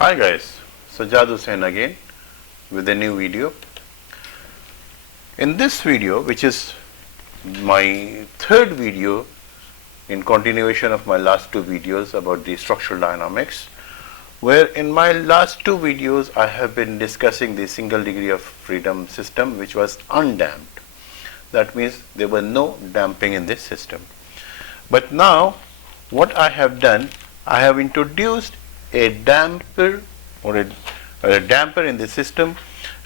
Hi guys, Sajjad Hussain again with a new video. In this video, which is my third video in continuation of my last two videos about the structural dynamics, where in my last two videos I have been discussing the single degree of freedom system which was undamped. That means there were no damping in this system. But now what I have done, I have introduced a damper or a damper in the system,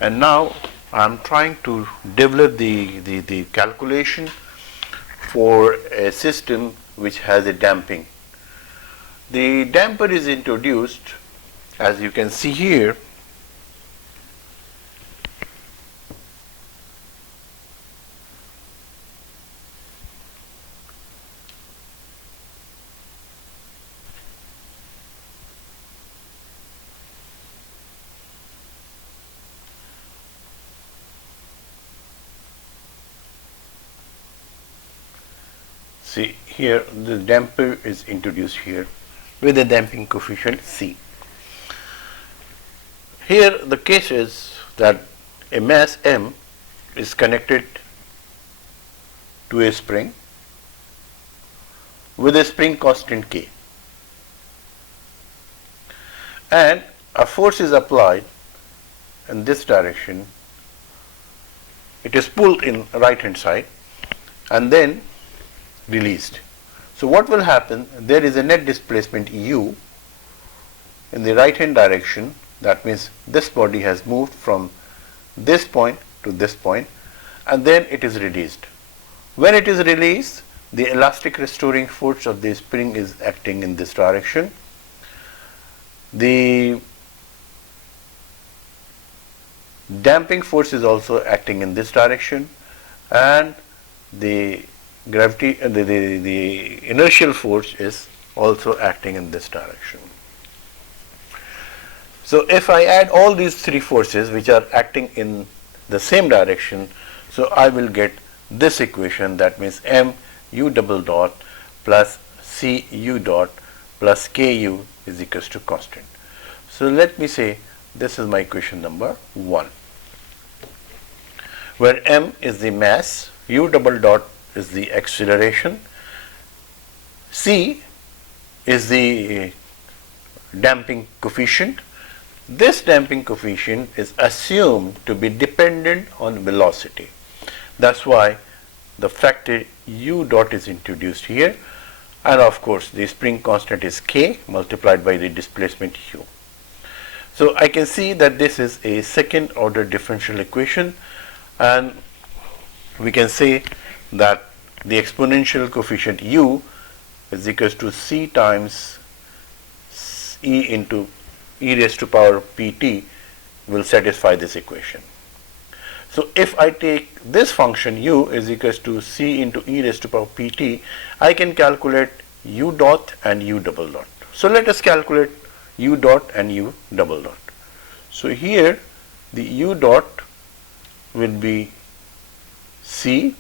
and now I am trying to develop the calculation for a system which has a damping. The damper is introduced, as you can see here. See here, the damper is introduced here with a damping coefficient C. Here the case is that a mass M is connected to a spring with a spring constant K, and a force is applied in this direction. It is pulled in right hand side and then released. So what will happen, there is a net displacement U in the right hand direction. That means this body has moved from this point to this point, and then it is released. When it is released, the elastic restoring force of the spring is acting in this direction. The damping force is also acting in this direction, and the gravity, the inertial force is also acting in this direction. So if I add all these three forces which are acting in the same direction, so I will get this equation. That means M U double dot plus C U dot plus K U is equals to constant. So let me say this is my equation number 1, where M is the mass, U double dot is the acceleration, C is the damping coefficient. This damping coefficient is assumed to be dependent on velocity. That's why the factor U dot is introduced here, and of course the spring constant is K multiplied by the displacement U. So I can see that this is a second order differential equation, and we can say that the exponential coefficient U is equals to C times E into e raised to power pt will satisfy this equation. So if I take this function U is equals to C into e raised to power pt, I can calculate U dot and U double dot. So let us calculate U dot and U double dot. So here the U dot will be C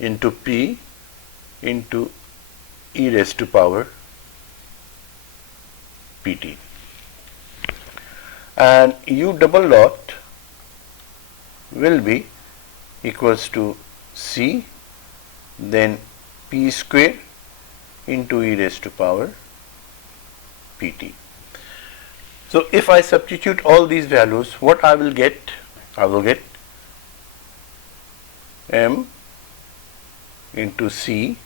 into P into e raised to power pt, and U double dot will be equals to C then P square into e raised to power pt. So if I substitute all these values, what I will get? I will get M into C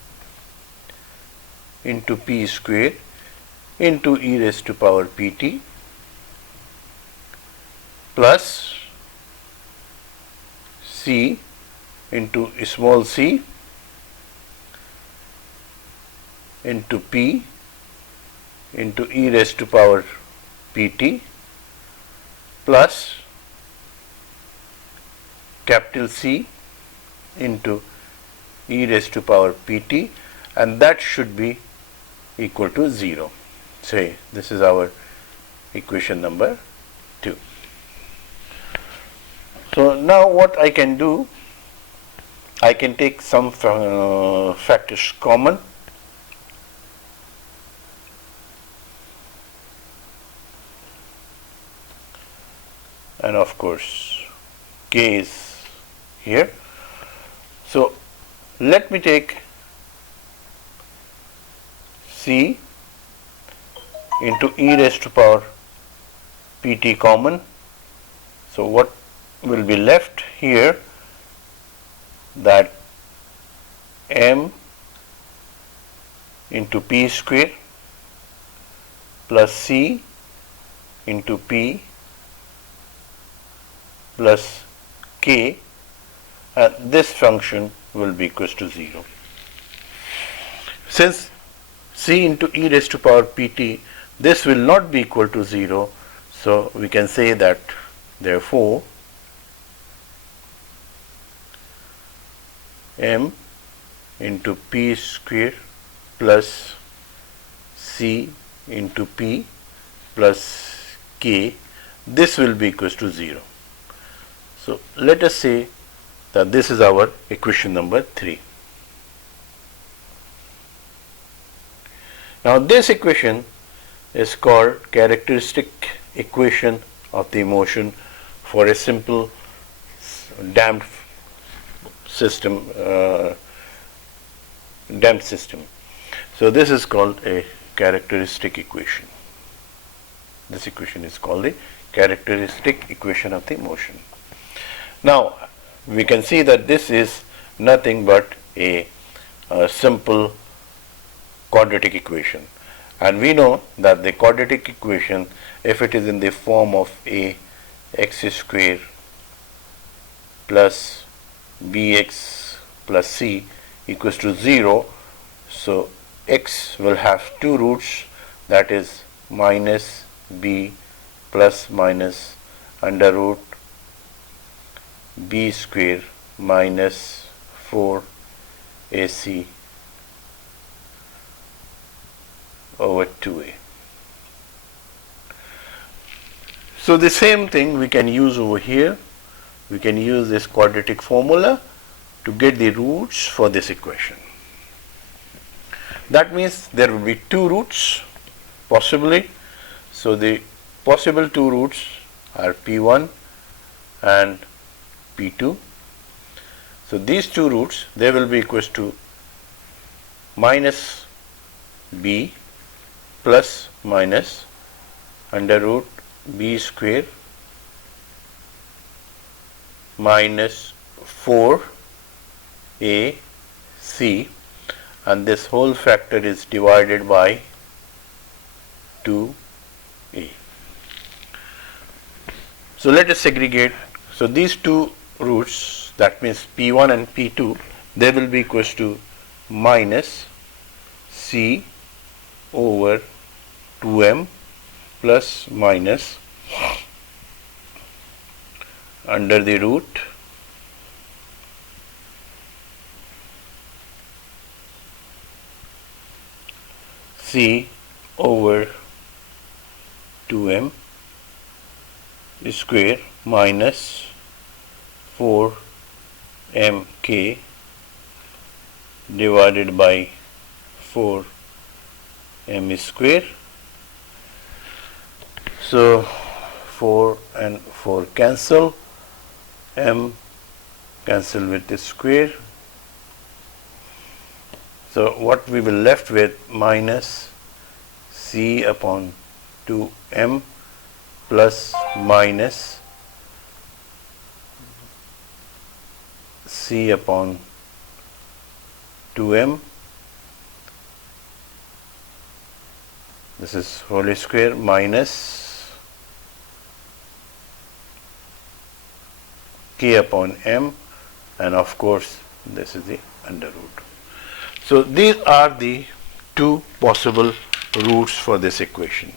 into P square into e raised to power pt plus C into small c into P into e raised to power pt plus capital C into e raised to power pt, and that should be equal to 0. Say this is our equation number 2. So now what I can do, I can take some factors common. and of course k is here. So let me take c into e raised to power pt common. So what will be left here, that m into p square plus c into p plus k, and this function will be equals to 0. Since c into e raised to power pt, this will not be equal to 0, so we can say that therefore m into p square plus c into p plus k, this will be equals to 0. So let us say that this is our equation number 3. Now this equation is called characteristic equation of the motion for a simple damped system. So this is called a characteristic equation. This equation is called the characteristic equation of the motion. Now we can see that this is nothing but a simple quadratic equation, and we know that the quadratic equation, if it is in the form of a x square plus bx plus c equals to 0, so x will have two roots, that is minus b plus minus under root b square minus 4ac over 2a. So the same thing we can use over here. We can use this quadratic formula to get the roots for this equation. That means there will be two roots possibly. So the possible two roots are p1 and p2. So these two roots, they will be equals to minus b plus minus under root b square minus 4ac, and this whole factor is divided by 2a. So let us segregate. So these two roots, that means p1 and p2, they will be equals to minus c over 2m plus minus under the root c over 2m square minus 4mk divided by 4m square. So 4 and 4 cancel, m cancel with the square. So what we will left with, minus c upon 2m plus minus c upon 2m, this is whole square, minus k upon m, and of course this is the under root. So these are the two possible roots for this equation.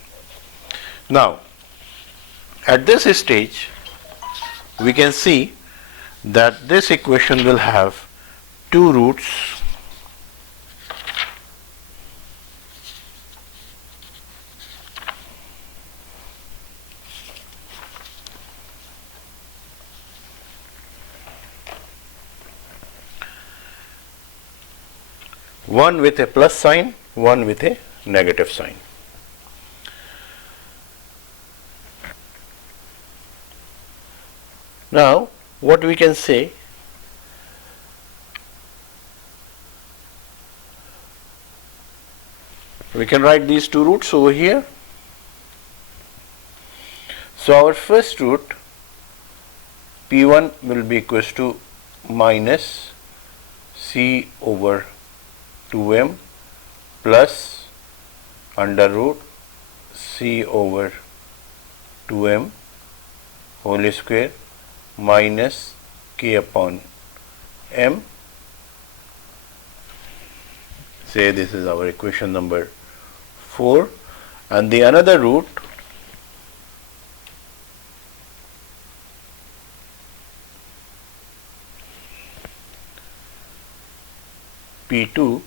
Now at this stage we can see that this equation will have two roots, one with a plus sign, one with a negative sign. Now what we can say, we can write these two roots over here. So our first root P1 will be equals to minus C over 2m plus under root C over 2m whole square minus k upon m. Say this is our equation number 4, and the another root P2,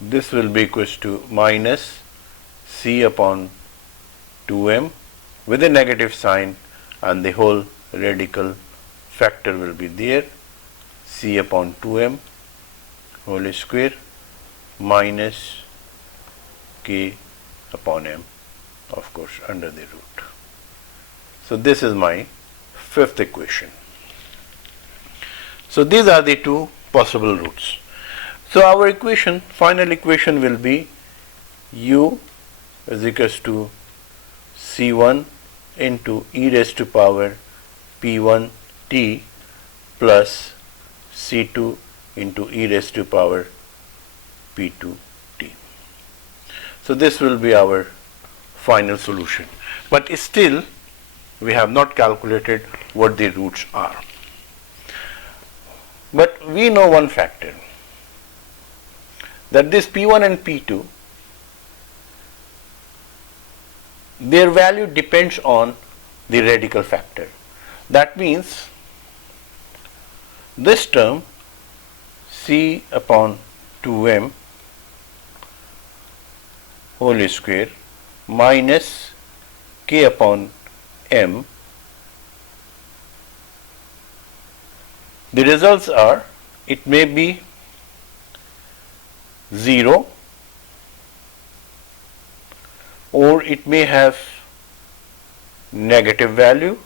this will be equals to minus C upon 2m with a negative sign, and the whole radical factor will be there, C upon 2m whole square minus k upon m, of course under the root. So this is my fifth equation. So these are the two possible roots. So our equation, final equation will be u is equals to c1 into e raised to power p1 t plus c2 into e raised to power p2 t. So this will be our final solution. But still we have not calculated what the roots are. But we know one factor, that this P1 and P2, their value depends on the radical factor. That means this term C upon 2m whole square minus k upon m, the results are, it may be 0 or it may have negative value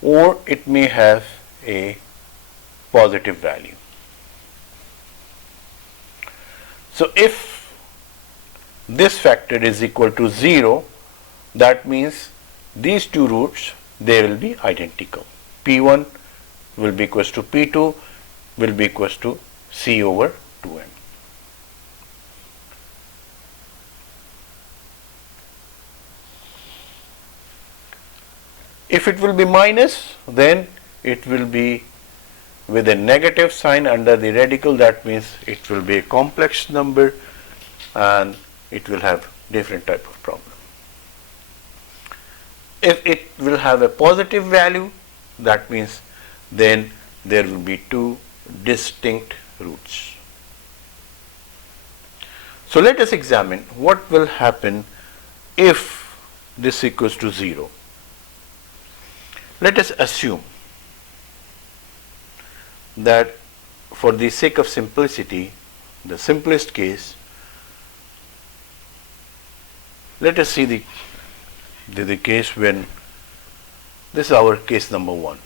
or it may have a positive value. So if this factor is equal to 0, that means these two roots, they will be identical. P1 will be equals to P2 will be equals to C over 2m. If it will be minus, then it will be with a negative sign under the radical. That means it will be a complex number and it will have different type of problem. If it will have a positive value, that means then there will be two distinct roots. So let us examine what will happen if this equals to 0. Let us assume that for the sake of simplicity, the simplest case, let us see the case when this is our case number 1.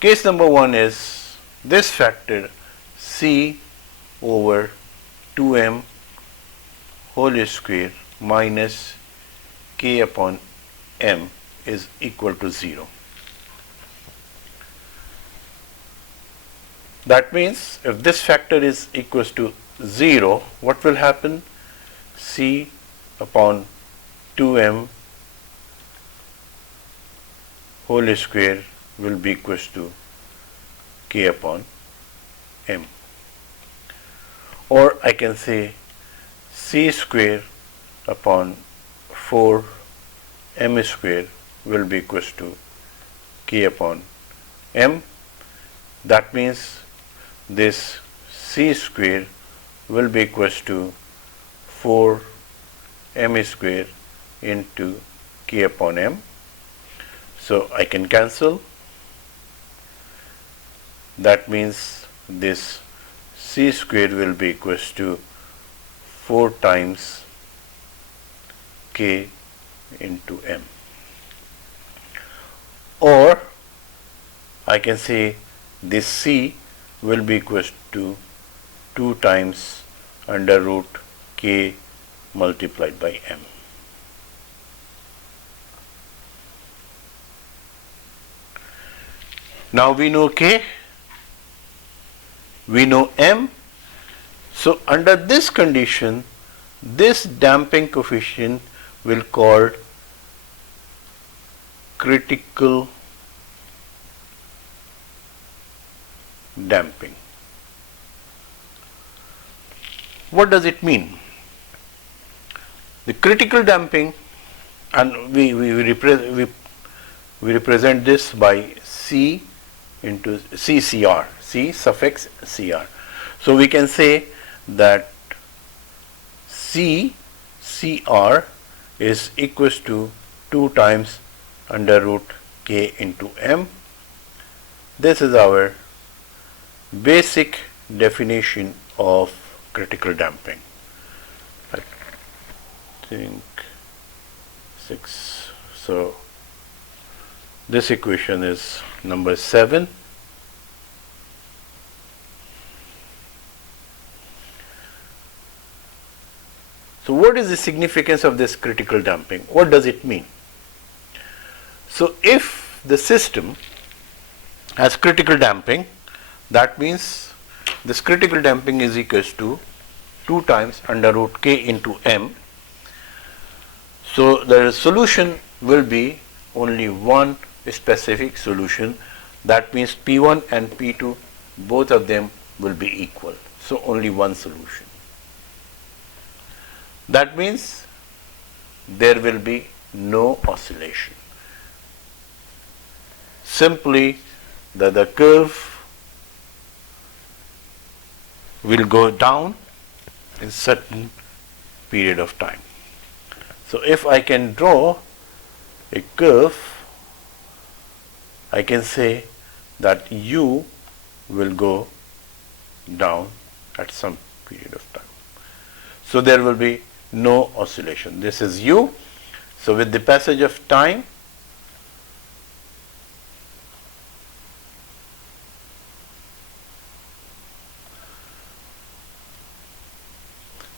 Case number 1 is this factor C over 2m whole square minus k upon m is equal to 0. That means if this factor is equals to 0, what will happen? C upon 2m whole square will be equals to k upon m. Or I can say c square upon 4 m square will be equals to k upon m. That means this c square will be equals to 4 m square into k upon m. So I can cancel. That means this c square will be equals to 4 times k into m. Or I can say this c will be equal to 2 times under root k multiplied by m. Now we know k, we know m. So under this condition, this damping coefficient will called critical damping. What does it mean? The critical damping, and we represent this by C into CCR, C suffix CR. So we can say that CCR is equals to 2 times under root k into m. This is our basic definition of critical damping. I think 6. So this equation is number 7. So what is the significance of this critical damping? What does it mean? So if the system has critical damping, that means this critical damping is equals to 2 times under root k into m. So the solution will be only one specific solution. That means P1 and P2, both of them will be equal. So only one solution. That means there will be no oscillation. Simply the curve will go down in certain period of time. So if I can draw a curve, I can say that U will go down at some period of time. So there will be no oscillation. This is U. So with the passage of time,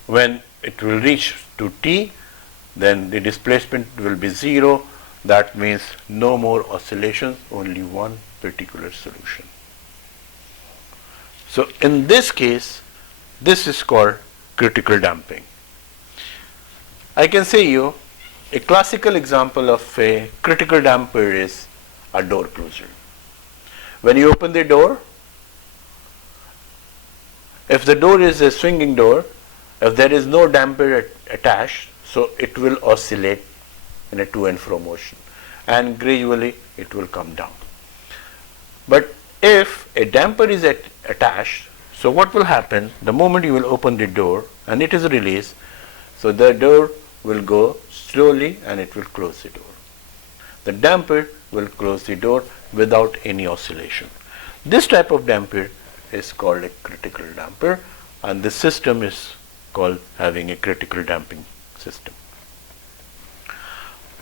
when it will reach to T, then the displacement will be 0. That means no more oscillations, only one particular solution. So in this case, this is called critical damping. I can say you a classical example of a critical damper is a door closer. When you open the door, if the door is a swinging door, if there is no damper attached, so it will oscillate in a to and fro motion, and gradually it will come down. But if a damper is attached, so what will happen? The moment you will open the door and it is released, so the door will go slowly and it will close the door. The damper will close the door without any oscillation. This type of damper is called a critical damper, and the system is called having a critical damping system.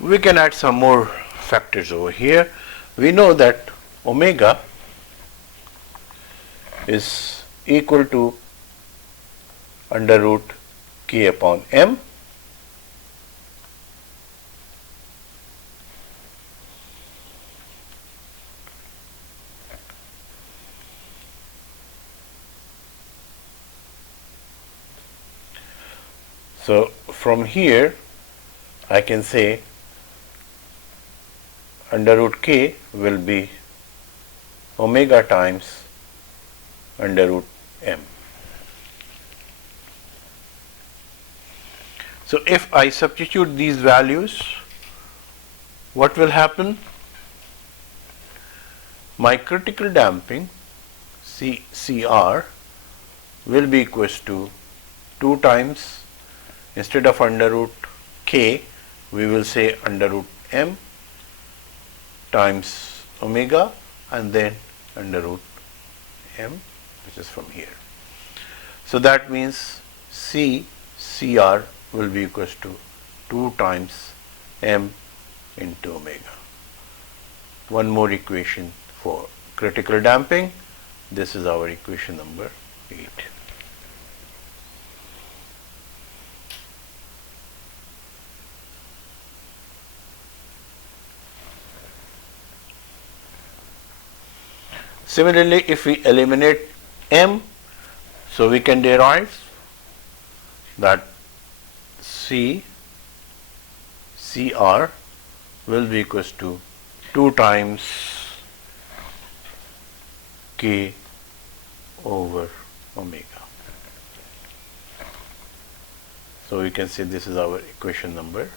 We can add some more factors over here. We know that omega is equal to under root k upon m. So from here I can say under root k will be omega times under root m. So if I substitute these values, what will happen? My critical damping CR will be equals to 2 times, instead of under root k, we will say under root m times omega and then under root m, which is from here. So that means CR will be equals to 2 times m into omega. One more equation for critical damping. This is our equation number 8. Similarly, if we eliminate m, so we can derive that CR will be equals to 2 times K over omega. So we can say this is our equation number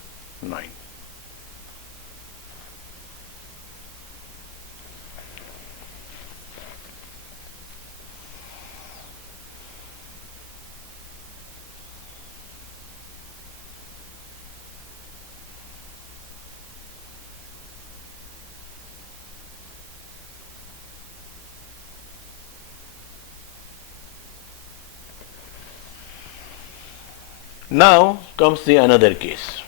9. Now comes the another case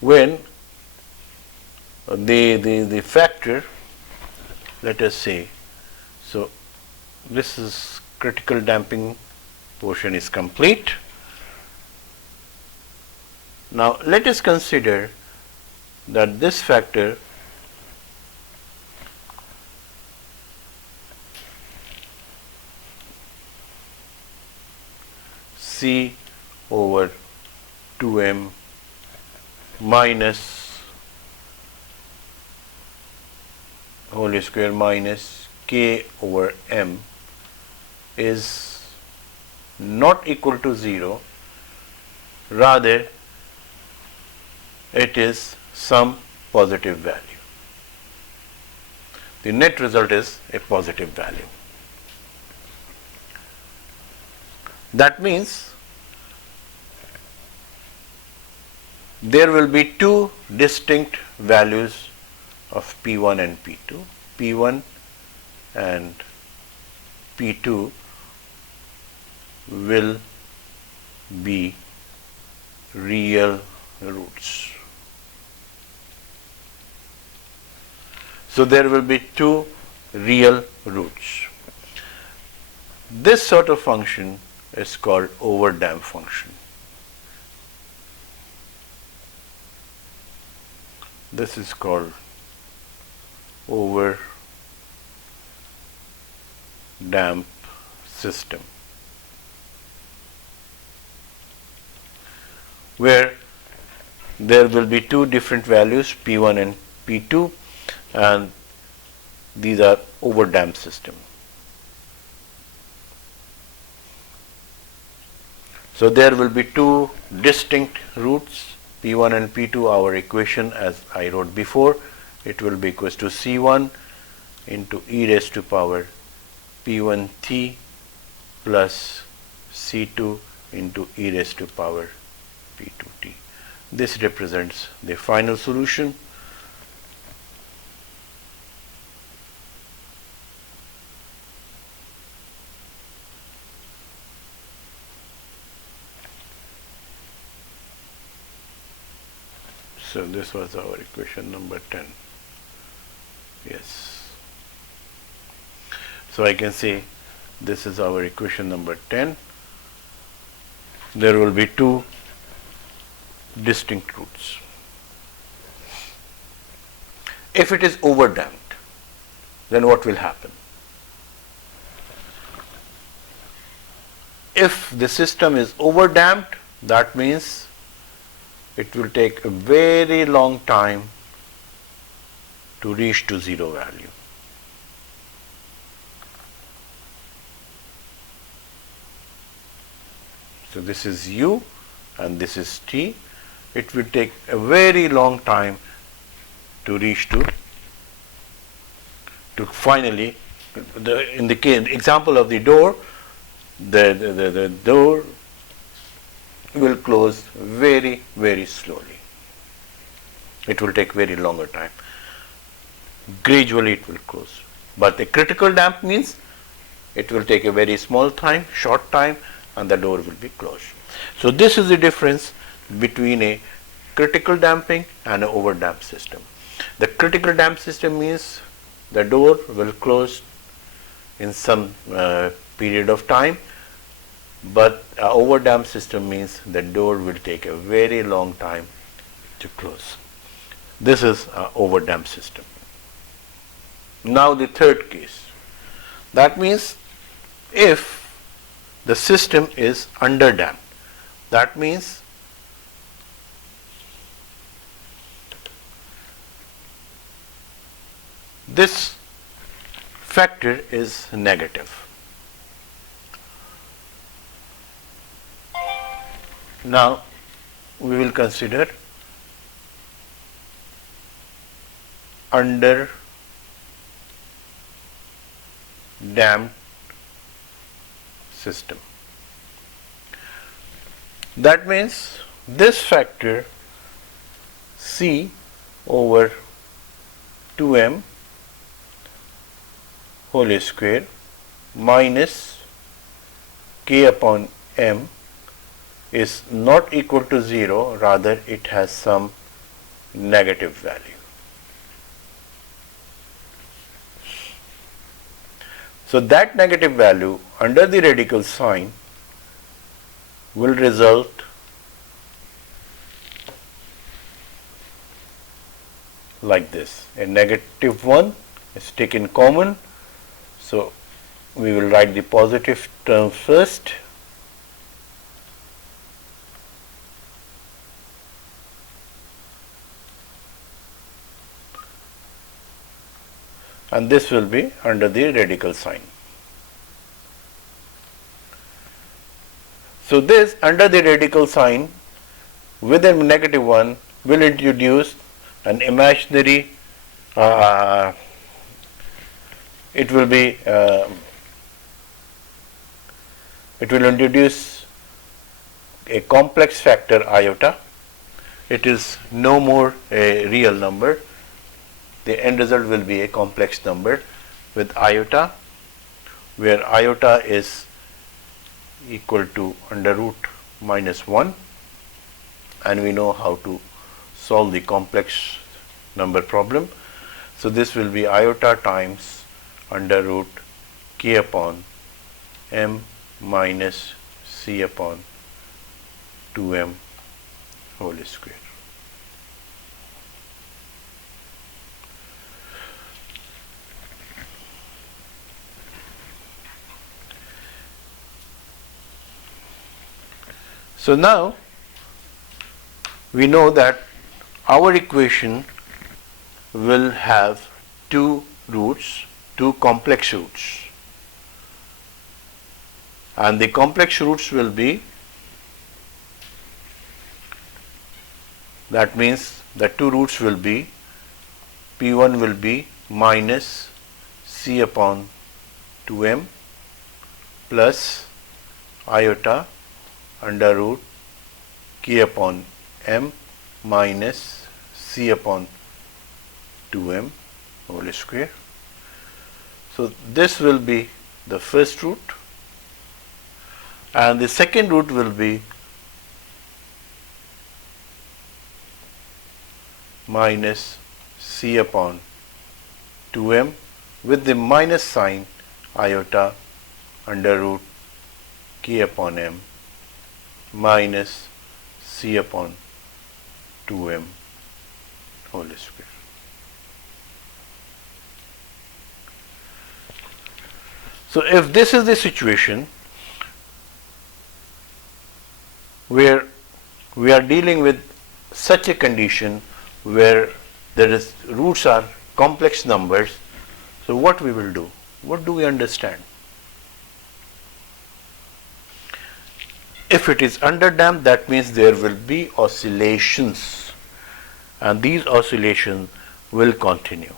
when the factor, let us say, so this is critical damping portion is complete. Now let us consider that this factor C over 2m minus whole square minus K over m is not equal to 0, rather it is some positive value. The net result is a positive value. That means there will be two distinct values of P1 and P2. P1 and P2 will be real roots. So there will be two real roots. This sort of function is called overdamped function. This is called overdamped system, where there will be two different values, P1 and P2, and these are overdamped system. So there will be two distinct roots, P1 and P2. Our equation, as I wrote before, it will be equals to C1 into e raised to power P1t plus C2 into e raised to power P2t. This represents the final solution. So this was our equation number 10. Yes. So I can say this is our equation number 10. There will be two distinct roots. If it is overdamped, then what will happen? If the system is overdamped, that means it will take a very long time to reach to zero value. So this is U and this is T. It will take a very long time to reach to finally, in the case, example of the door, the door will close very, very slowly. It will take very longer time. Gradually it will close. But the critical damp means it will take a very small time, short time, and the door will be closed. So this is the difference between a critical damping and an overdamped system. The critical damped system means the door will close in some period of time, but an overdamped system means the door will take a very long time to close. This is an overdamped system. Now the third case. That means if the system is underdamped, that means this factor is negative. Now we will consider under damped system. That means this factor C over 2m whole square minus k upon m is not equal to 0, rather it has some negative value. So that negative value under the radical sign will result like this. A negative 1 is taken common, so we will write the positive term first. And this will be under the radical sign. So this under the radical sign with a negative 1 will introduce an imaginary, it will introduce a complex factor iota. It is no more a real number. The end result will be a complex number with iota, where iota is equal to under root minus 1, and we know how to solve the complex number problem. So this will be iota times under root k upon m minus c upon 2m whole square. So now we know that our equation will have two roots, two complex roots, and the complex roots will be, that means the two roots will be, P1 will be minus C upon 2m plus iota under root k upon m minus c upon 2m whole square. So this will be the first root, and the second root will be minus c upon 2m with the minus sign iota under root k upon m minus c upon 2m whole square. So if this is the situation where we are dealing with such a condition where roots are complex numbers, so what we will do? What do we understand? If it is underdamped, that means there will be oscillations, and these oscillations will continue.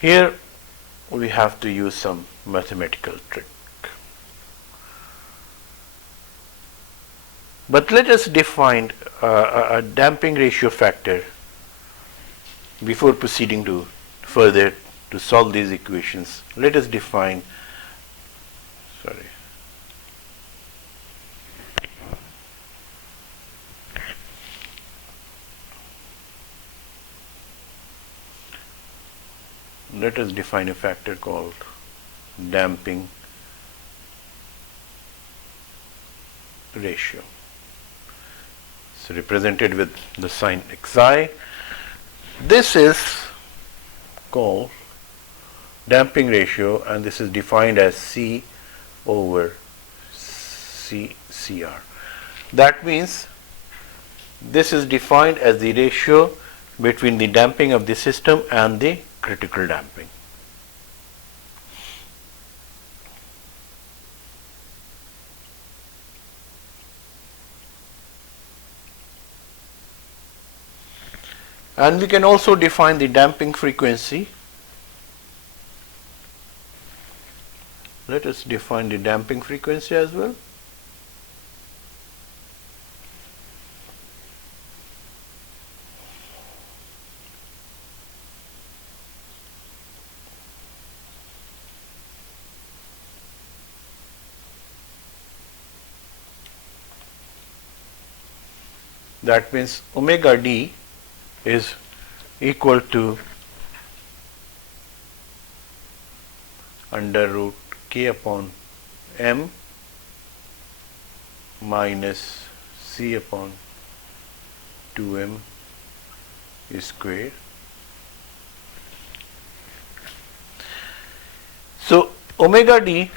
Here we have to use some mathematical trick. But let us define a damping ratio factor before proceeding to further to solve these equations, let us define, let us define a factor called damping ratio. So represented with the sign xi. This is called damping ratio, and this is defined as C over CR. That means this is defined as the ratio between the damping of the system and the critical damping. And we can also define the damping frequency. Let us define the damping frequency as well. That means omega d is equal to under root k upon m minus c upon 2m square. So omega d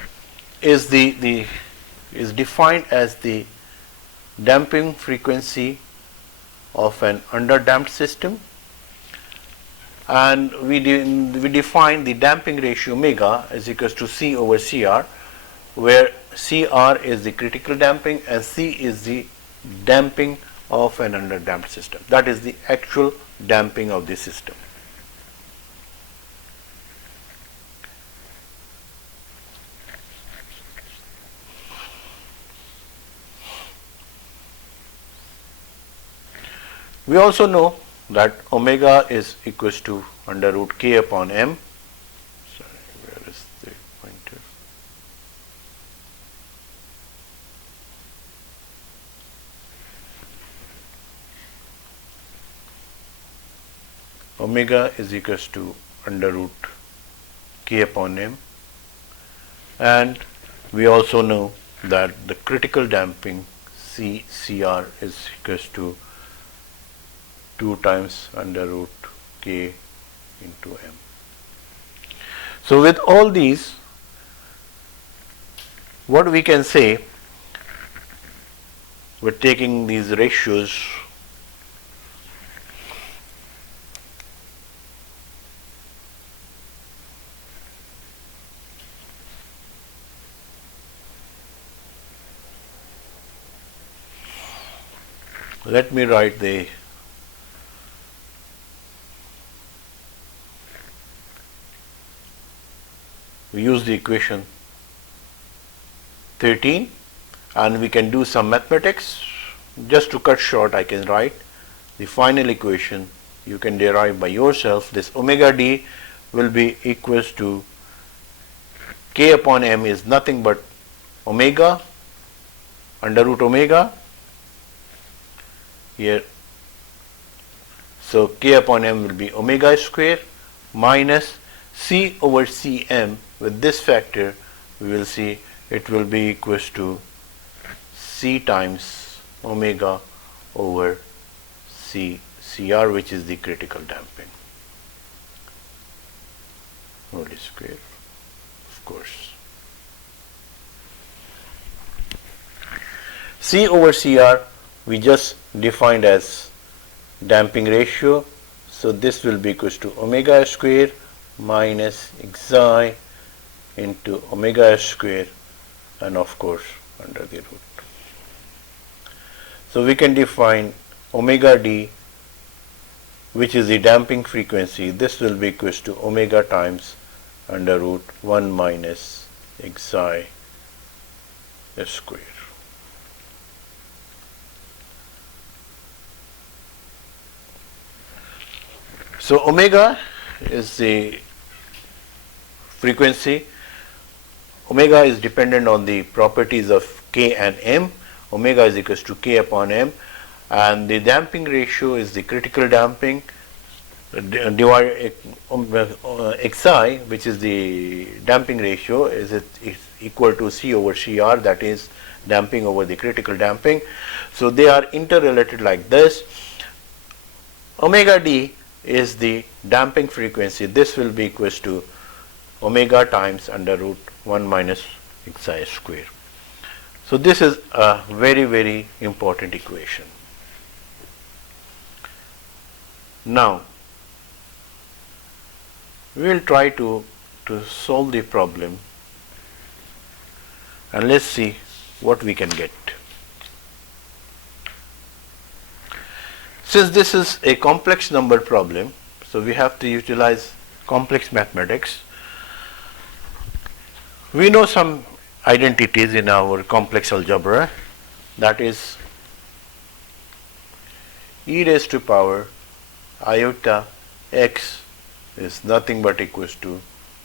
is is defined as the damping frequency of an underdamped system, and we define the damping ratio omega is equals to C over CR, where CR is the critical damping and C is the damping of an underdamped system. That is the actual damping of the system. We also know that omega is equals to under root k upon m. Sorry, where is the pointer? Omega is equals to under root k upon m, and we also know that the critical damping CR is equals to 2 times under root k into m. So with all these, what we can say, we're taking these ratios let me write the we use the equation 13, and we can do some mathematics. Just to cut short, I can write the final equation. You can derive by yourself. This omega d will be equals to k upon m is nothing but omega under root omega here. So k upon m will be omega square minus c over cm. With this factor, we will see it will be equals to c times omega over CR, which is the critical damping, whole square, of course. C over CR we just defined as damping ratio, so this will be equals to omega square minus xi into omega square, and of course under the root. So we can define omega d, which is the damping frequency. This will be equals to omega times under root 1 minus xi square. So omega is the frequency. Omega is dependent on the properties of K and M. Omega is equals to K upon M, and the damping ratio is the critical damping divide xi, which is the damping ratio, is equal to C over CR, that is damping over the critical damping. So they are interrelated like this. Omega d is the damping frequency. This will be equals to omega times under root 1 minus xi square. So this is a very, very important equation. Now we will try to solve the problem, and let's see what we can get. Since this is a complex number problem, so we have to utilize complex mathematics. We know some identities in our complex algebra, that is e raised to power iota x is nothing but equals to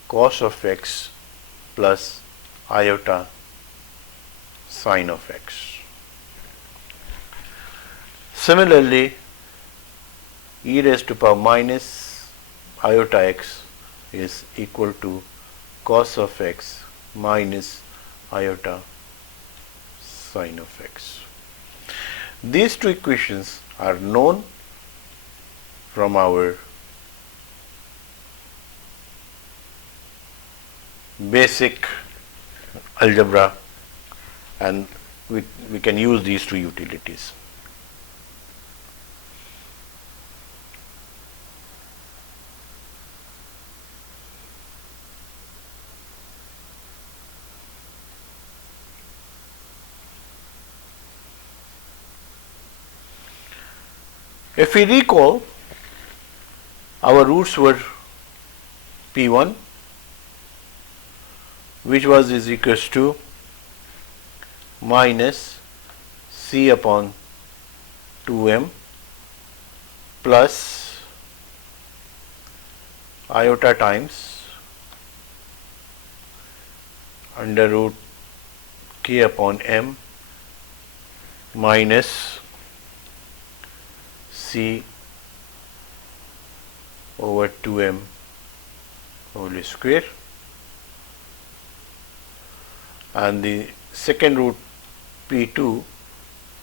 cos of x plus iota sine of x. Similarly, e raised to power minus iota x is equal to cos of x minus iota sine of x. These two equations are known from our basic algebra, and we can use these two utilities. If we recall, our roots were P1, which was is equals to minus C upon 2m plus iota times under root K upon M minus C over 2m whole square, and the second root P2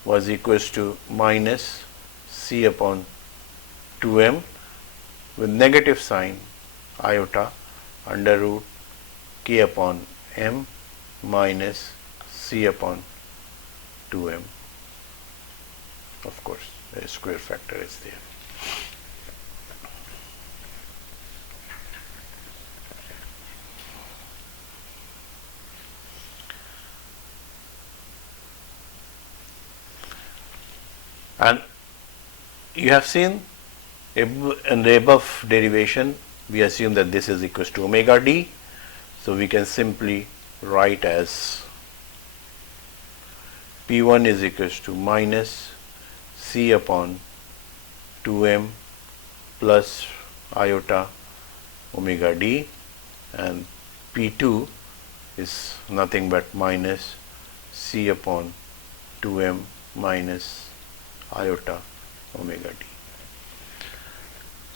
was equals to minus C upon 2m with negative sign iota under root K upon M minus C upon 2m. Of course, a square factor is there. And you have seen in the above derivation, we assume that this is equals to omega d. So we can simply write as P1 is equals to minus C upon 2m plus iota omega d, and P2 is nothing but minus C upon 2m minus iota omega d.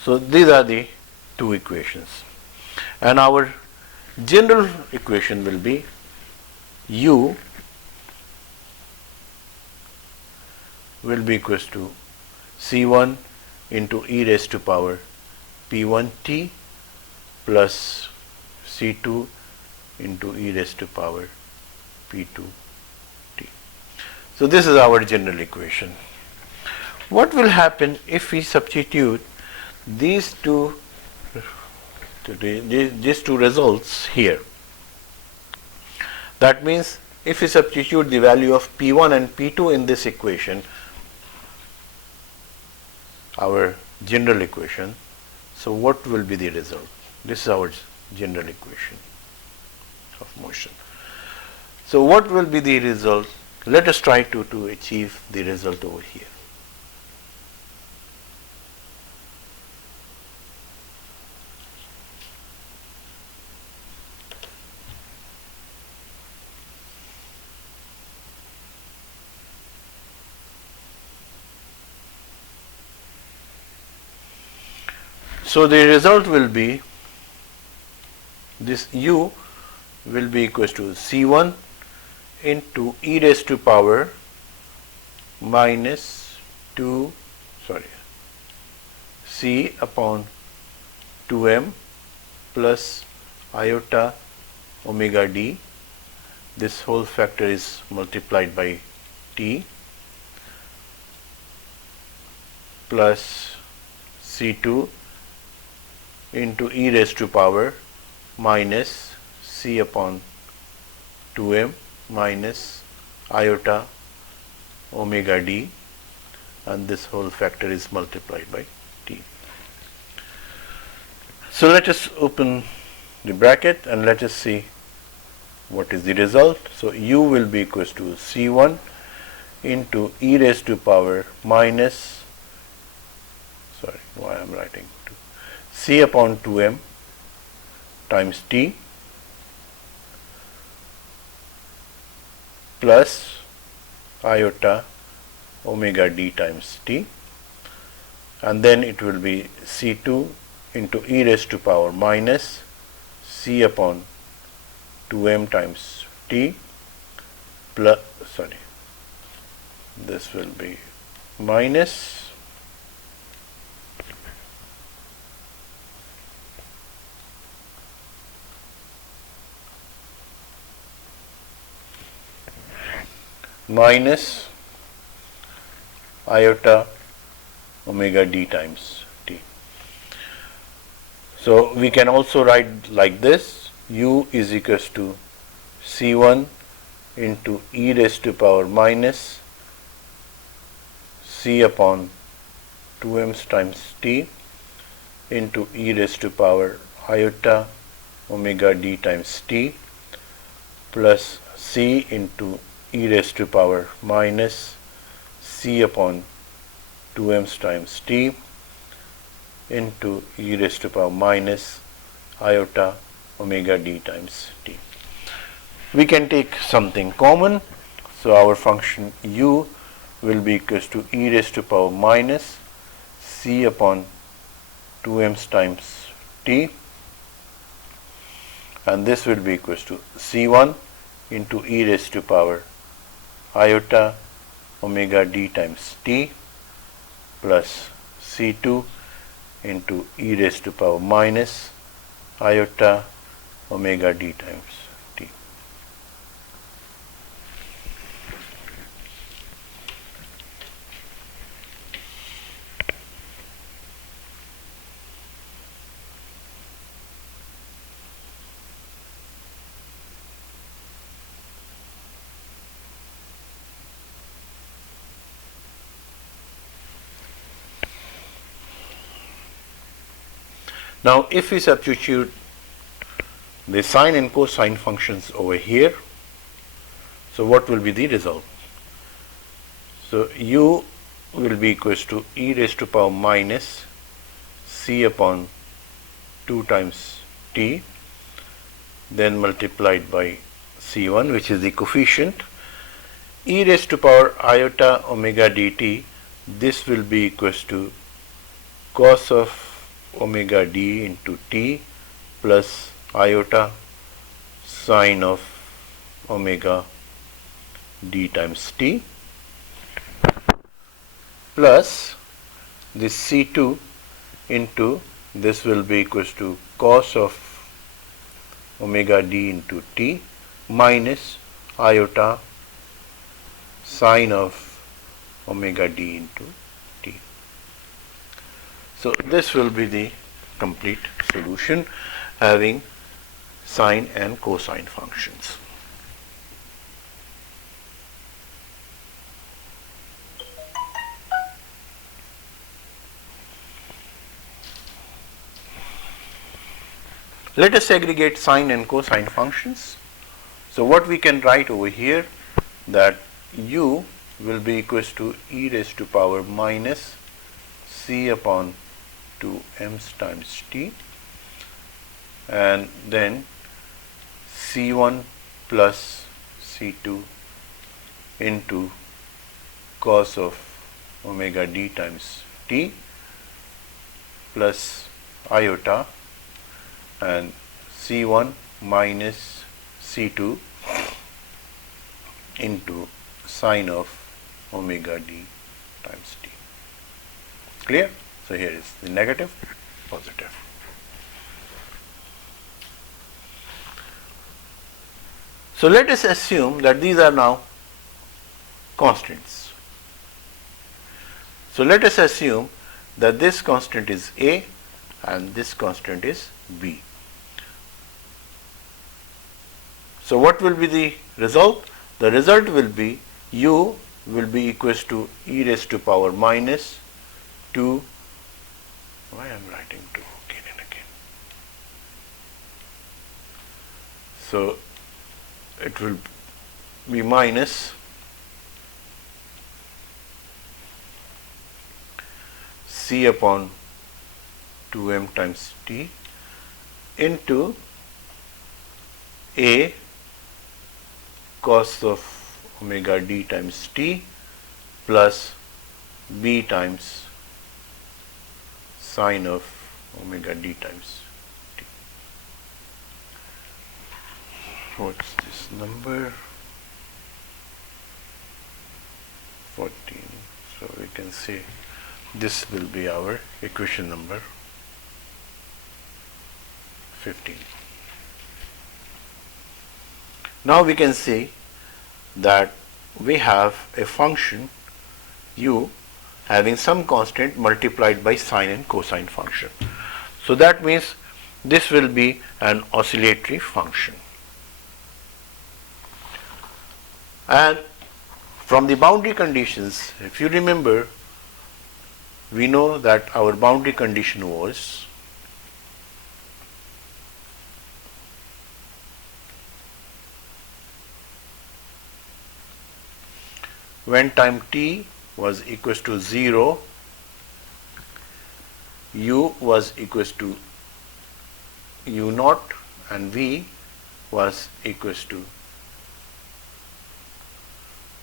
So these are the two equations, and our general equation will be u will be equals to C1 into e raised to power P1t plus C2 into e raised to power P2t. So this is our general equation. What will happen if we substitute these two results here? That means if we substitute the value of P1 and P2 in this equation, our general equation, so what will be the result? This is our general equation of motion. So what will be the result? Let us try to achieve the result over here. So the result will be this u will be equals to C1 into e raised to power minus 2 C upon 2m plus iota omega d. This whole factor is multiplied by t plus C2 into e raised to power minus C upon 2m minus iota omega d, and this whole factor is multiplied by t. So let us open the bracket and let us see what is the result. So u will be equals to C1 into e raised to power minus, why I am writing 2, C upon 2m times t plus iota omega d times t, and then it will be C2 into e raised to power minus C upon 2m times t plus, this will be minus iota omega d times t. So we can also write like this: u is equals to C1 into e raised to power minus C upon 2m times t into e raised to power iota omega d times t plus C into e raised to power minus C upon 2m times t into e raised to power minus iota omega d times t. We can take something common, so our function u will be equals to e raised to power minus C upon 2m times t, and this will be equals to C1 into e raised to power iota omega d times t plus C2 into e raised to power minus iota omega d times t. Now if we substitute the sine and cosine functions over here, so what will be the result? So u will be equals to e raised to power minus C upon 2 times t, then multiplied by C1, which is the coefficient, e raised to power iota omega dt. This will be equals to cos of omega d into t plus iota sine of omega d times t plus this C2 into this will be equals to cos of omega d into t minus iota sine of omega d into t. So this will be the complete solution having sine and cosine functions. Let us segregate sine and cosine functions. So what we can write over here, that u will be equals to e raised to power minus C upon 2m times t, and then C1 plus C2 into cos of omega d times t plus iota and C1 minus C2 into sine of omega d times t. Clear? So here is the negative, positive. So let us assume that these are now constants. So let us assume that this constant is A and this constant is B. So what will be the result? The result will be U will be equals to e raised to power minus 2. Why I am writing 2 again and again? So it will be minus C upon 2m times t into A cos of omega d times t plus B times sine of omega d times t. What's this number? 14. So we can say this will be our equation number 15. Now we can see that we have a function u having some constant multiplied by sine and cosine function. So that means this will be an oscillatory function. And from the boundary conditions, if you remember, we know that our boundary condition was when time t was equals to 0, u was equals to u naught and v was equals to,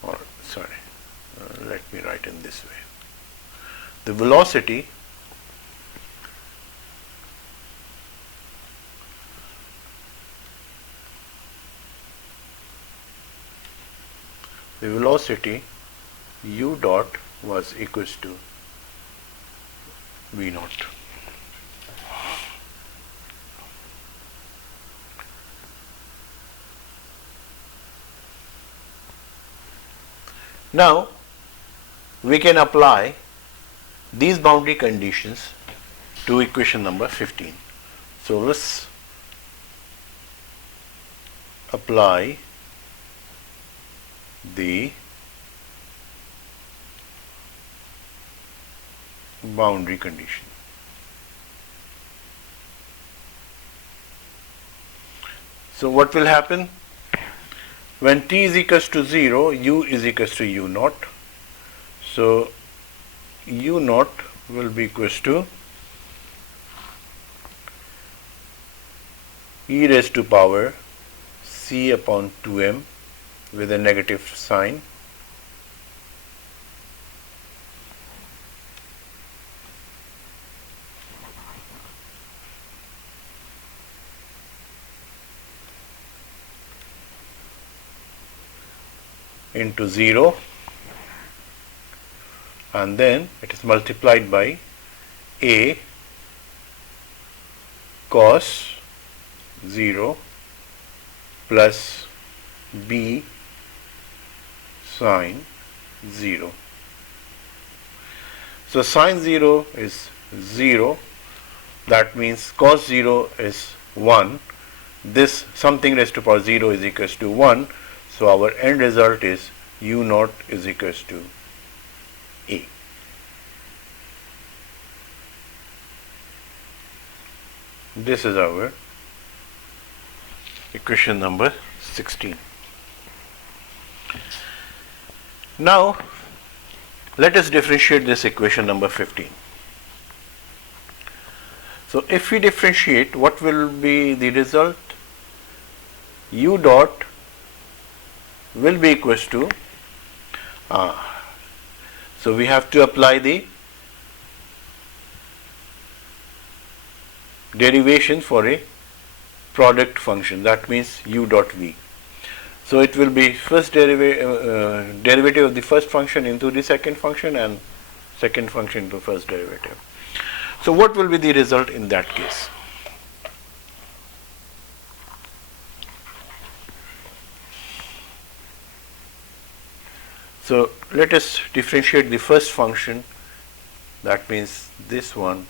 or sorry, let me write in this way. The velocity u dot was equals to v naught. Now we can apply these boundary conditions to equation number 15. So let's apply the boundary condition. So what will happen? When t is equals to 0, u is equals to u naught. So u naught will be equals to e raised to power c upon 2m with a negative sign into 0, and then it is multiplied by a cos 0 plus b sine 0. So sine 0 is 0, that means cos 0 is 1. This something raised to power 0 is equals to 1. So our end result is u naught is equals to a. This is our equation number 16. Now let us differentiate this equation number 15. So if we differentiate, what will be the result? U dot will be equals to, so we have to apply the derivation for a product function, that means u dot v. So it will be first derivative of the first function into the second function and second function into first derivative. So what will be the result in that case? So let us differentiate the first function, that means this one,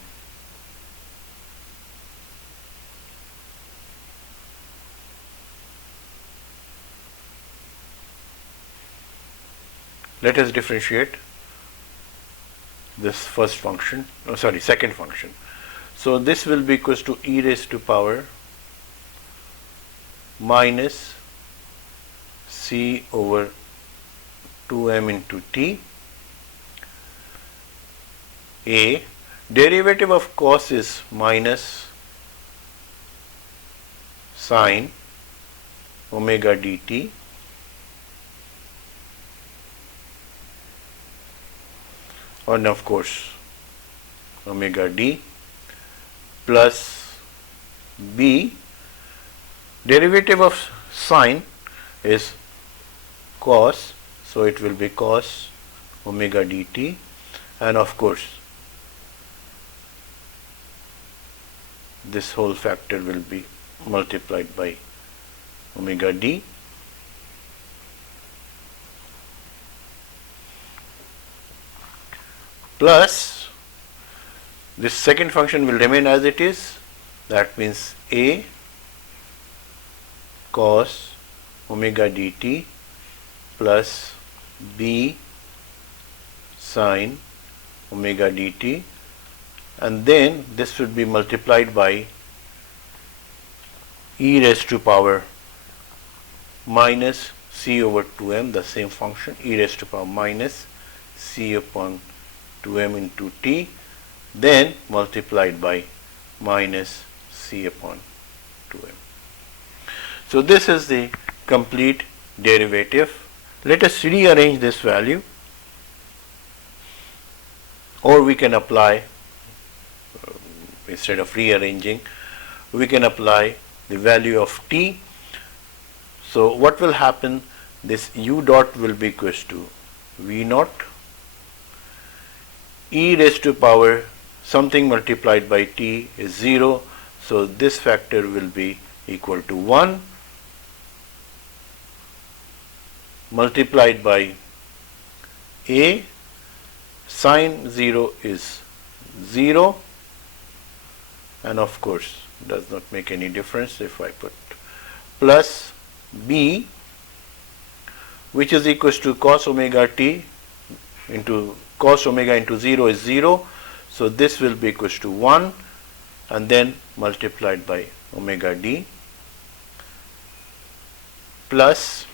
let us differentiate this first function, second function. So this will be equals to e raised to power minus c over 2m into t. A derivative of cos is minus sine omega dt and of course omega d, plus b derivative of sine is cos, so it will be cos omega dt, and of course this whole factor will be multiplied by omega d, plus this second function will remain as it is, that means a cos omega dt plus b sine omega dt, and then this will be multiplied by e raised to power minus c over 2m, the same function, e raised to power minus c upon 2m into t, then multiplied by minus c upon 2m. So this is the complete derivative. Let us rearrange this value, or we can apply, instead of rearranging, we can apply the value of t. So what will happen, this u dot will be equals to v naught e raised to power something multiplied by t is 0, so this factor will be equal to 1 multiplied by a sine 0 is 0, and of course does not make any difference if I put plus b, which is equals to cos omega t into cos omega into 0 is 0, so this will be equals to 1 and then multiplied by omega d, plus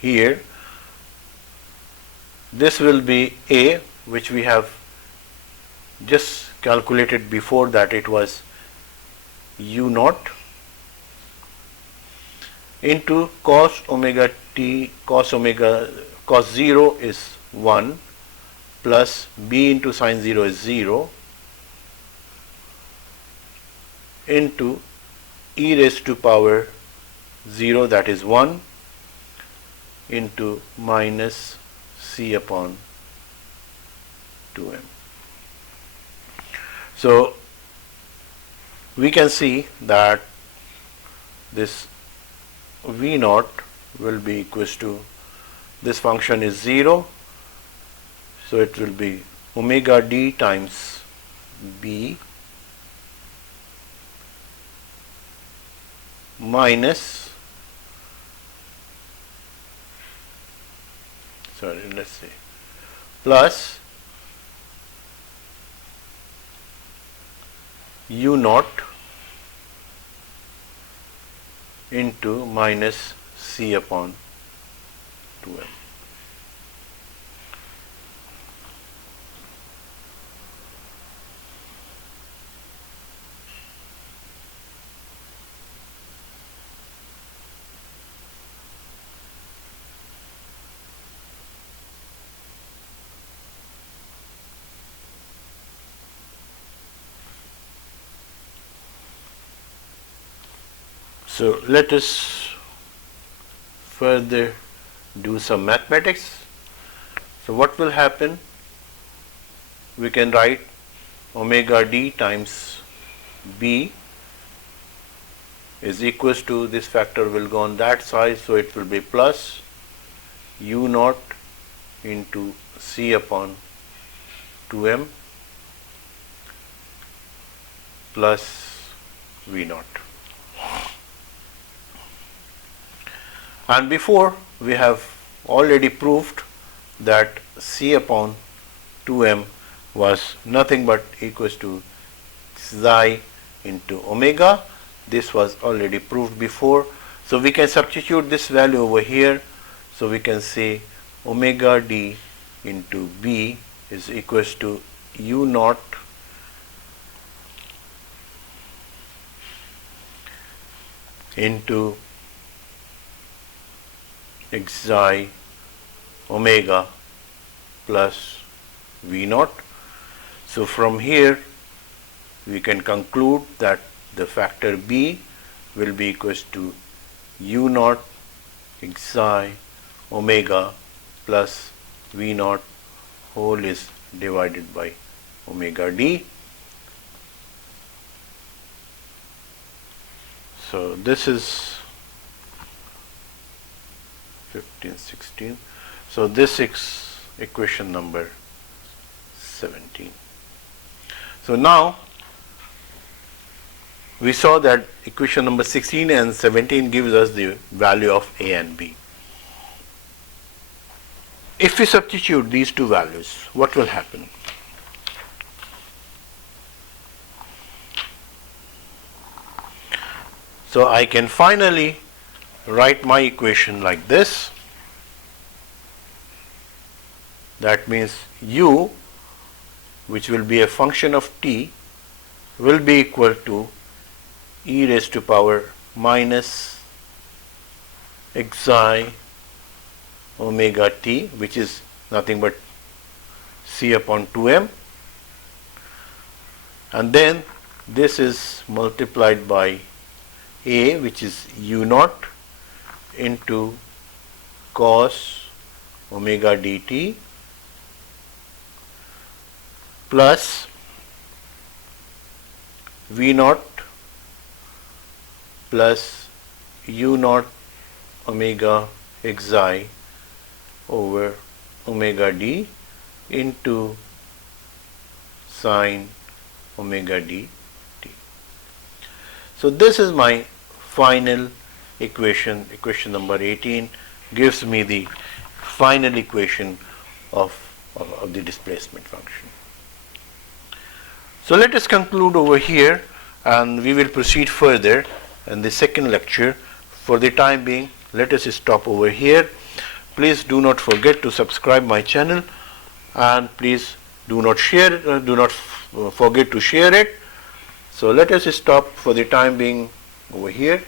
here this will be a, which we have just calculated before, that it was u naught into cos omega t, cos 0 is 1 plus b into sine 0 is 0 into e raised to power 0, that is 1, into minus c upon 2m. So we can see that this v naught will be equals to, this function is 0, so it will be omega d times b minus, let's say plus u naught into minus c upon 2m. So let us further do some mathematics. So what will happen? We can write omega d times b is equals to, this factor will go on that side, so it will be plus u naught into c upon 2m plus v naught. And before, we have already proved that c upon 2m was nothing but equals to xi into omega. This was already proved before. So we can substitute this value over here. So we can say omega d into b is equals to u naught into xi omega plus v naught. So from here we can conclude that the factor b will be equals to u naught xi omega plus v naught whole is divided by omega d. So this is 15, 16. So this is equation number 17. So now we saw that equation number 16 and 17 gives us the value of a and b. If we substitute these two values, what will happen? So I can finally write my equation like this. That means u, which will be a function of t, will be equal to e raised to power minus xi omega t, which is nothing but c upon 2m, and then this is multiplied by a, which is u naught, into cos omega dt plus v naught plus u naught omega xi over omega d into sine omega d t. So this is my final equation. Equation number 18 gives me the final equation of the displacement function. So let us conclude over here, and we will proceed further in the second lecture. For the time being, let us stop over here. Please do not forget to subscribe my channel, and please do not forget to share it. So let us stop for the time being over here.